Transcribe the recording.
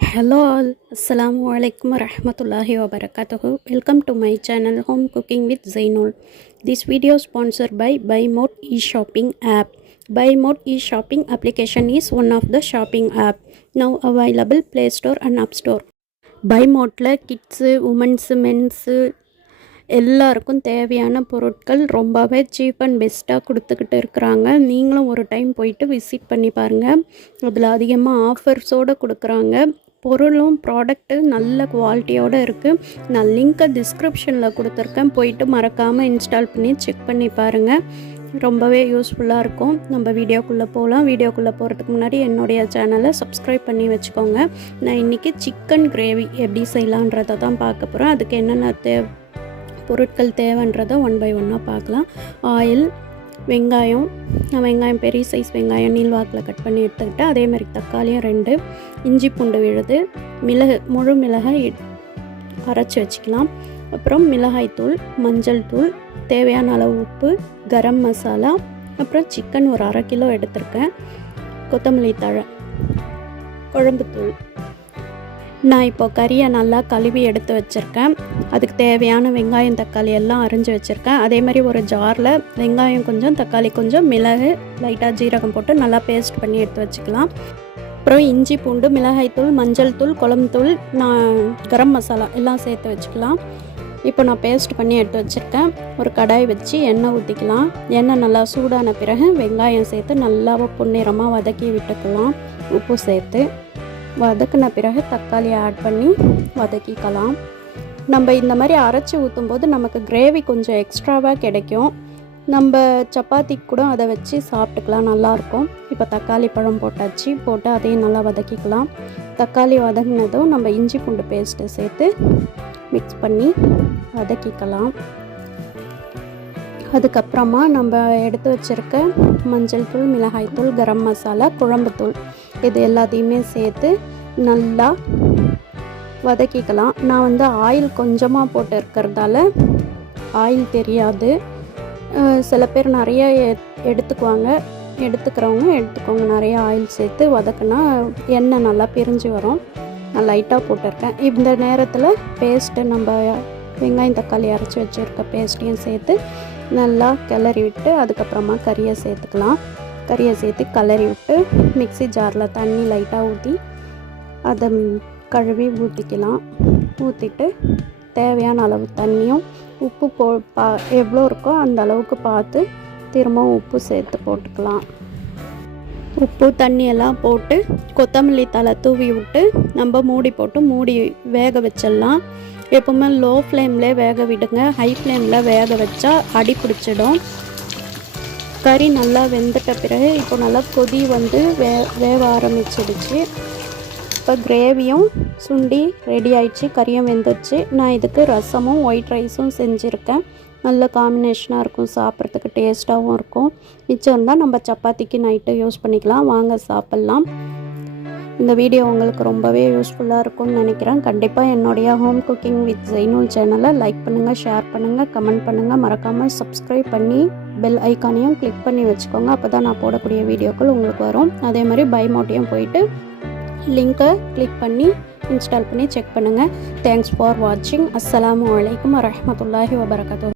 Hello all, Assalamu alaikum warahmatullahi wabarakatuh. Welcome to my channel Home Cooking with Zainul. This video is sponsored by BuyMode e-shopping app. BuyMode e-shopping application is one of the shopping app now available Play Store and App Store. BuyModeல kids, women's, men's எல்லாருக்கும் தேவையான பொருட்கள் ரொம்பவே cheap and பெஸ்ட்டாக கொடுத்துக்கிட்டு இருக்கிறாங்க. நீங்களும் ஒரு time போயிட்டு விசிட் பண்ணி பாருங்கள். அதில் அதிகமாக ஆஃபர்ஸோடு கொடுக்குறாங்க. பொருளும் ப்ராடக்ட்டு நல்ல குவாலிட்டியோடு இருக்குது. நான் லிங்க்கை டிஸ்கிரிப்ஷனில் கொடுத்துருக்கேன். போயிட்டு மறக்காமல் இன்ஸ்டால் பண்ணி செக் பண்ணி பாருங்கள். ரொம்பவே யூஸ்ஃபுல்லாக இருக்கும். நம்ம வீடியோக்குள்ளே போகலாம். வீடியோக்குள்ளே போகிறதுக்கு முன்னாடி என்னுடைய சேனலை சப்ஸ்கிரைப் பண்ணி வச்சுக்கோங்க. நான் இன்றைக்கி சிக்கன் கிரேவி எப்படி செய்யலான்றதை தான் பார்க்க போகிறேன். அதுக்கு என்னென்ன பொருட்கள் தேவைன்றதை ஒன் பை ஒன்னாக பார்க்கலாம். ஆயில், வெங்காயம், நான் வெங்காயம் பெரிய சைஸ் வெங்காயம் நீள்வாக்கில் கட் பண்ணி எடுத்துக்கிட்டேன். அதே மாதிரி தக்காளியும் 2, இஞ்சி பூண்டு விழுது, முழு மிளகாய் அரைச்சி வச்சுக்கலாம். அப்புறம் மிளகாய்த்தூள், மஞ்சள் தூள், தேவையான அளவு உப்பு, கரம் மசாலா, அப்புறம் சிக்கன் ஒரு 1/2 கிலோ எடுத்திருக்கேன், கொத்தமல்லி தழை, குழம்புத்தூள். நான் இப்போ கறியை நல்லா கழுவி எடுத்து வச்சுருக்கேன். அதுக்கு தேவையான வெங்காயம் தக்காளி எல்லாம் அரிஞ்சு வச்சுருக்கேன். அதே மாதிரி ஒரு ஜாரில் வெங்காயம் கொஞ்சம், தக்காளி கொஞ்சம், மிளகு, லைட்டாக ஜீரகம் போட்டு நல்லா பேஸ்ட் பண்ணி எடுத்து வச்சுக்கலாம். அப்புறம் இஞ்சி பூண்டு, மிளகாய்த்தூள், மஞ்சள் தூள், குழம்புத்தூள், கரம் மசாலா எல்லாம் சேர்த்து வச்சுக்கலாம். இப்போ நான் பேஸ்ட் பண்ணி எடுத்து வச்சுருக்கேன். ஒரு கடாய் வச்சு எண்ணெய் ஊற்றிக்கலாம். எண்ணெய் நல்லா சூடான பிறகு வெங்காயம் சேர்த்து நல்லா பொன்னிறமாக வதக்கி விட்டுக்கலாம். உப்பு சேர்த்து வதக்கின பிறகு தக்காளி ஆட் பண்ணி வதக்கிக்கலாம். நம்ம இந்த மாதிரி அரைச்சி ஊற்றும்போது நமக்கு கிரேவி கொஞ்சம் எக்ஸ்ட்ராவாக கிடைக்கும். நம்ம சப்பாத்திக்கு கூட அதை வச்சு சாப்பிட்டுக்கலாம், நல்லாயிருக்கும். இப்போ தக்காளி பழம் போட்டு அதையும் நல்லா வதக்கிக்கலாம். தக்காளி வதங்கினதும் நம்ம இஞ்சி பூண்டு பேஸ்ட்டை சேர்த்து மிக்ஸ் பண்ணி வதக்கிக்கலாம். அதுக்கப்புறமா நம்ம எடுத்து வச்சுருக்க மஞ்சள் தூள், மிளகாய்த்தூள், கரம் மசாலா, குழம்புத்தூள் இது எல்லாத்தையுமே சேர்த்து நல்லா வதக்கிக்கலாம். நான் ஆயில் கொஞ்சமாக போட்டு இருக்கிறதால ஆயில் தெரியாது. சில பேர் நிறைய எடுத்துக்கிறவங்க நிறைய ஆயில் சேர்த்து வதக்குனா எண்ணெய் நல்லா பிரிஞ்சு வரும். நான் லைட்டாக போட்டிருக்கேன். இந்த நேரத்தில் பேஸ்ட்டு நம்ம வெங்காயம் தக்காளி அரைச்சி வச்சுருக்க பேஸ்ட்டையும் சேர்த்து நல்லா கிளறி விட்டு அதுக்கப்புறமா கறியை சேர்த்துக்கலாம். கறியை சேர்த்து கிளறி விட்டு மிக்ஸி ஜாரில் தண்ணி லைட்டாக ஊற்றி அதை கழுவி ஊற்றிக்கலாம். ஊற்றிட்டு தேவையான அளவு தண்ணியும் உப்பு எவ்வளோ இருக்கோ அந்த அளவுக்கு பார்த்து திரும்பவும் உப்பு சேர்த்து போட்டுக்கலாம். உப்பு தண்ணியெல்லாம் போட்டு கொத்தமல்லி தழை தூவி விட்டு நம்ம மூடி வேக வச்சிடலாம். எப்போவுமே லோ ஃப்ளேம்லே வேக விடுங்க. ஹை ஃப்ளேமில் வேக வச்சா அடி பிடிச்சிடும். கறி நல்லா வெந்துட்ட பிறகு இப்போ நல்லா கொதி வேக ஆரம்பிச்சிடுச்சு. இப்போ கிரேவியும் சுண்டி ரெடி ஆயிடுச்சு, கறியும் வெந்துடுச்சு. நான் இதுக்கு ரசமும் ஒயிட் ரைஸும் செஞ்சுருக்கேன். நல்ல காம்பினேஷனாக இருக்கும், சாப்பிட்றதுக்கு டேஸ்ட்டாகவும் இருக்கும். மிச்சம் இருந்தால் நம்ம சப்பாத்திக்கு நைட்டு யூஸ் பண்ணிக்கலாம். வாங்க சாப்பிட்லாம். இந்த வீடியோ உங்களுக்கு ரொம்பவே யூஸ்ஃபுல்லாக இருக்கும்னு நினைக்கிறேன். கண்டிப்பாக என்னுடைய ஹோம் குக்கிங் வித் ஜெய்னூல் சேனலை லைக் பண்ணுங்கள், ஷேர் பண்ணுங்கள், கமெண்ட் பண்ணுங்கள். மறக்காமல் சப்ஸ்கிரைப் பண்ணி பெல் ஐக்கானையும் கிளிக் பண்ணி வச்சுக்கோங்க. அப்போ தான் நான் போடக்கூடிய வீடியோக்கள் உங்களுக்கு வரும். அதே மாதிரி பைமோட்டையும் போயிட்டு லிங்க்கை கிளிக் பண்ணி இன்ஸ்டால் பண்ணி செக் பண்ணுங்கள். தேங்க்ஸ் ஃபார் வாட்சிங். அஸ்ஸலாமு அலைக்கும் வரஹ்மத்துல்லாஹி வபரகாத்துஹு.